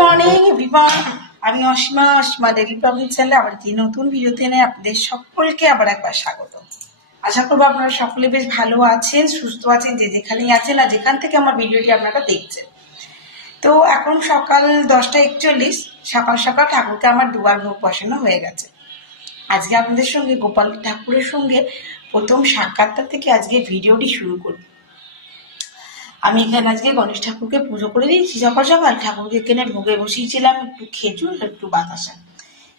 Morning everyone, আমি Asima daily blogging চ্যানেলে আবার একটি নতুন ভিডিওতে এনে আপনাদের সকলকে আবার একবার স্বাগত। আশা করবো আপনারা সকলে বেশ ভালো আছেন, সুস্থ আছেন, যে যেখানেই আছেন আর যেখান থেকে আমার ভিডিওটি আপনারা দেখছেন। তো এখন সকাল 10টা 41, সকাল সকাল ঠাকুরকে আমার দুয়ার ভোগ বসানো হয়ে গেছে। আজকে আপনাদের সঙ্গে গোপাল ঠাকুরের সঙ্গে প্রথম সাক্ষাৎটা থেকে আজকে ভিডিওটি শুরু করি। আমি এখানে আজকে গণেশ ঠাকুরকে পুজো করে দিয়েছি। সকাল সকাল ঠাকুরকে এখানে ভোগে বসিয়েছিলাম একটু খেজুর আর একটু বাতাসা।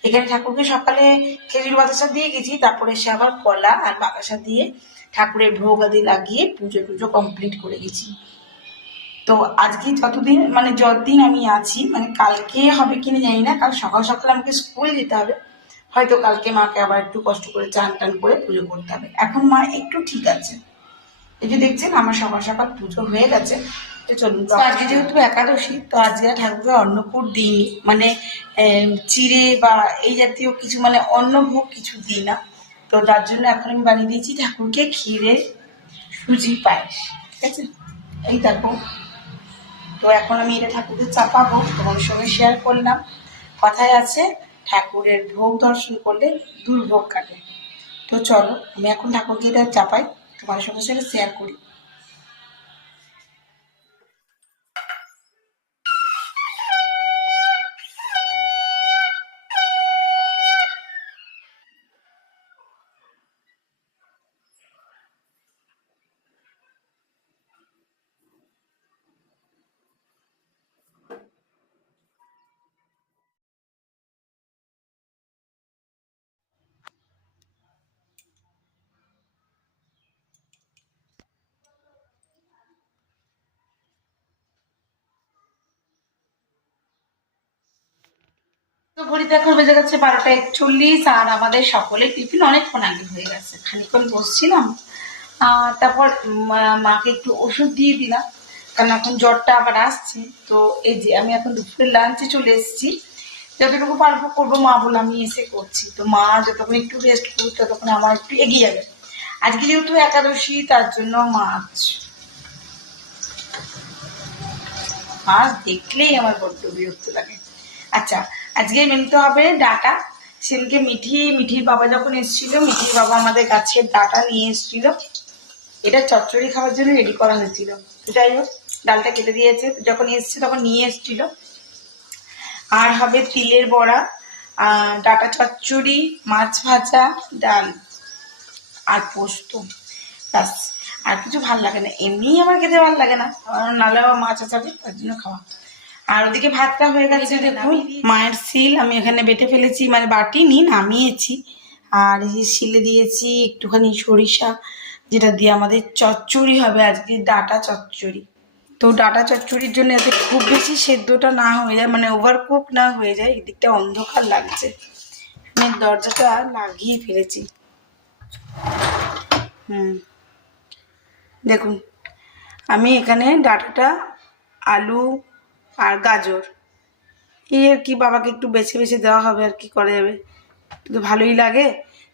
এখানে ঠাকুরকে সকালে খেজুর বাতাসা দিয়ে গেছি, তারপরে এসে আবার কলা আর বাতাসা দিয়ে ঠাকুরের ভোগ আদি লাগিয়ে পুজো টুজো কমপ্লিট করে গেছি। তো আজকে যতদিন আমি আছি, কালকে হবে কিনা জানি না, কাল সকাল সকাল আমাকে স্কুল যেতে হবে, হয়তো কালকে মাকে আবার একটু কষ্ট করে চান টান করে পুজো করতে হবে। এখন মা একটু ঠিক আছে। এই যে দেখছেন আমার সকাল সকাল পুজো হয়ে গেছে। তো চলুন, আজকে যেহেতু একাদশী, তো আজকে ঠাকুরকে অন্নকূট দিইনি, চিড়ে বা এই জাতীয় কিছু অন্নভোগ কিছু দিই না। তো তার জন্য এখন আমি বানিয়ে দিয়েছি ঠাকুরকে ক্ষীরে সুজি পায়েস। ঠিক আছে, এই দেখো। তো এখন আমি এটা ঠাকুরকে চাপাবো, তোমার সঙ্গে শেয়ার করলাম। কথায় আছে ঠাকুরের ভোগ দর্শন করলে দুর্ভোগ কাটে। তো চলো আমি এখন ঠাকুরকে এটা চাপাই, তোমার সঙ্গে সেটা শেয়ার করি। তো ঘড়িতে এখন বেজে গেছে 12টা 41, আর আমাদের সকলের টিফিন অনেকক্ষণ আগে হয়ে গেছে। খানিকক্ষণ বসছিলাম, তারপর মাকে একটু ওষুধ দিয়ে দিলাম, কারণ এখন জ্বরটা আবার আসছে। তো এই যে আমি এখন দুপুরের লাঞ্চে চলে এসেছি। যতটুকু পারবো করবো, মা বলে আমি এসে করছি। তো মা যতক্ষণ একটু রেস্ট করুক ততক্ষণ আমার একটু এগিয়ে যাবে। আজকে যেহেতু একাদশী, তার জন্য মাছ দেখলেই আমার বড্ড বিরক্ত লাগে। আচ্ছা, আজকে মেনতে হবে ডাটা। সেদিনকে মিঠির বাবা যখন এসেছিল, মিঠির বাবা আমাদের গাছের ডাটা নিয়ে এসেছিল। এটা চচ্চড়ি খাওয়ার জন্য রেডি করা হয়েছিল। যাই হোক, ডালটা কেটে দিয়েছে, যখন এসছে তখন নিয়ে এসেছিল। আর হবে তিলের বড়া, ডাটা চচ্চড়ি, মাছ ভাজা, ডাল আর পোস্ত, ব্যাস। আর কিছু ভাল লাগে না, এমনিই আমার খেতে ভালো লাগে না, নাহলে আবার মাছ আছে তার জন্য খাওয়া। আর ওদিকে ভাতটা হয়ে গেছে। দেখুন মায়ের শিল আমি এখানে বেটে ফেলেছি, বাটিনি, নামিয়েছি। আর এই শিলে দিয়েছি একটুখানি সরিষা, যেটা দিয়ে আমাদের চচ্চড়ি হবে আজকে, ডাটা চচ্চড়ি। তো ডাটা চচ্চড়ির জন্য এতে খুব বেশি সেদ্ধটা না হয়ে যায়, ওভার কুক না হয়ে যায়। এদিকটা অন্ধকার লাগছে, আমি দরজাটা লাগিয়ে ফেলেছি। দেখুন আমি এখানে ডাটাটা, আলু আর গাজর এই আর কি, বাবাকে একটু বেছে বেছে দেওয়া হবে, আর কি করা যাবে, তো ভালোই লাগে।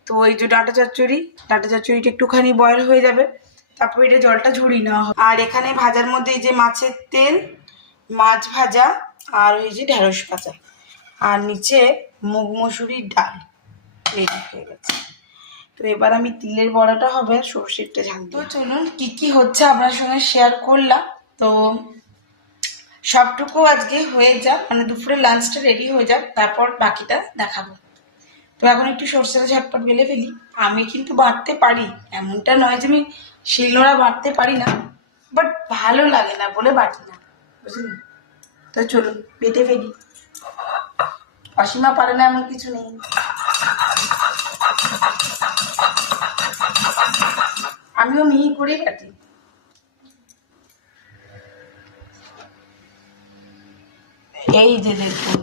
তো এই যে ডাটা চচ্চড়িটা একটুখানি বয়েল হয়ে যাবে, তারপর এটা জলটা ঝরিয়ে নেওয়া হবে। আর এখানে ভাজার মধ্যে এই যে মাছের তেল, মাছ ভাজা, আর ওই যে ঢেঁড়স ভাজা, আর নিচে মুগ মসুরির ডাল রেডি হয়ে গেছে। তো এবার আমি তিলের বড়াটা হবে সর্ষেরটা ঝাল। তো চলুন কি কি হচ্ছে আপনার সঙ্গে শেয়ার করলাম। তো সবটুকু আজকে হয়ে যাক, দুপুরের লাঞ্চটা রেডি হয়ে যাক, তারপর বাকিটা দেখাবো। তো এখন একটু সর্ষেটা ঝটপট বেলে ফেলি। আমি কিন্তু বাটতে পারি, এমনটা নয় যে আমি শিলনোড়া বাটতে পারি না, বাট ভালো লাগে না বলে বাটি না, বুঝলেন। তো চলুন বেটে ফেলি। অসীমা পারে না এমন কিছু নেই, আমিও মিহি করেই কাটি। এই যে দেখুন,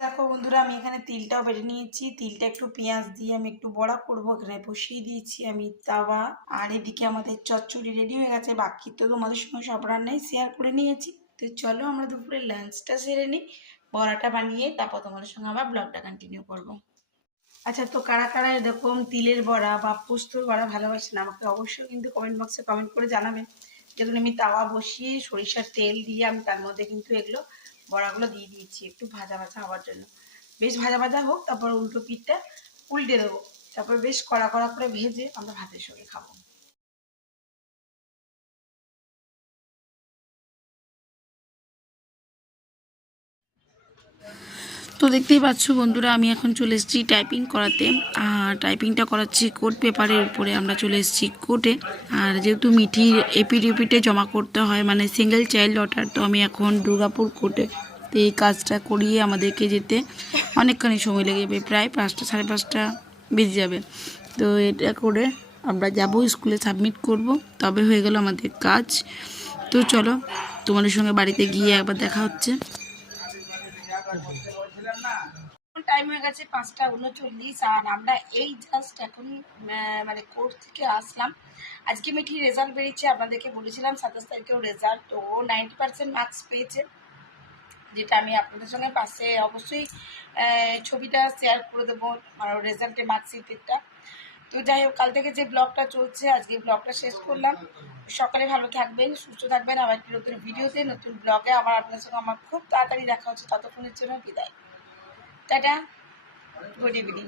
দেখো বন্ধুরা, আমি এখানে তিলটাও বেটে নিয়েছি। তিলটা একটু পেঁয়াজ দিয়ে আমি একটু বড়া করবো, এখানে বসিয়ে দিয়েছি আমি তাওয়া। আর এদিকে আমাদের চচ্চড়ি রেডি হয়ে গেছে। বাকি তো তোমাদের সঙ্গে সব রান্নাই শেয়ার করে নিয়েছি। তো চলো আমরা দুপুরে লাঞ্চটা সেরে নিই, বড়াটা বানিয়ে তারপর তোমাদের সঙ্গে আবার ব্লগটা কন্টিনিউ করবো। আচ্ছা, তো কারা কারা এরকম তিলের বড়া বা পোস্তর বড়া ভালোবাসেন আমাকে অবশ্যই কিন্তু কমেন্ট বক্সে কমেন্ট করে জানাবেন। দেখুন আমি তাওয়া বসিয়ে সরিষার তেল দিয়ে আমি তার মধ্যে কিন্তু এগুলো বড়াগুলো দিয়ে দিয়েছি একটু ভাজা ভাজা হওয়ার জন্য। বেশ ভাজা ভাজা হোক, তারপর উল্টো পিঠটা উল্টে দেবো, তারপর বেশ কড়া কড়া করে ভেজে আমরা ভাতের সঙ্গে খাবো। তো দেখতেই পাচ্ছ বন্ধুরা, আমি এখন চলে এসেছি টাইপিং করাতে। আর টাইপিংটা করাচ্ছি কোড পেপারের উপরে, আমরা চলে এসেছি কোর্টে। আর যেহেতু মিঠির এপিডিপিটে জমা করতে হয়, মানে সিঙ্গেল চাইল্ড অর্ডার, তো আমি এখন দুর্গাপুর কোর্টে। তো এই কাজটা করিয়ে আমাদেরকে যেতে অনেকখানি সময় লেগে যাবে, প্রায় 5টা 5:30 বেজে যাবে। তো এটা করে আমরা যাব স্কুলে সাবমিট করব, তবে হয়ে গেল আমাদের কাজ। তো চলো তোমাদের সঙ্গে বাড়িতে গিয়ে একবার দেখা হচ্ছে। টাইম হয়ে গেছে 5টা 39, আর আমরা এই জাস্ট এখন মানে কোর্স থেকে আসলাম। আজকে মিঠির রেজাল্ট বেরিয়েছে, আপনাদেরকে বলেছিলাম 27 তারিখেও রেজাল্ট। তো 90% মার্কস পেয়েছে, যেটা আমি আপনাদের সঙ্গে পাশে অবশ্যই ছবিটা শেয়ার করে দেবো, মানে রেজাল্টের মার্কশিটটা। তো যাই হোক, কাল থেকে যে ব্লগটা চলছে, আজকে ব্লগটা শেষ করলাম। সকালে ভালো থাকবেন, সুস্থ থাকবেন। আবার একটি নতুন ভিডিওতে নতুন ব্লগে আবার আপনার সঙ্গে আমার খুব তাড়াতাড়ি দেখা হচ্ছে। ততক্ষণের জন্য বিদায়, টাটা, গুড ইভিনিং।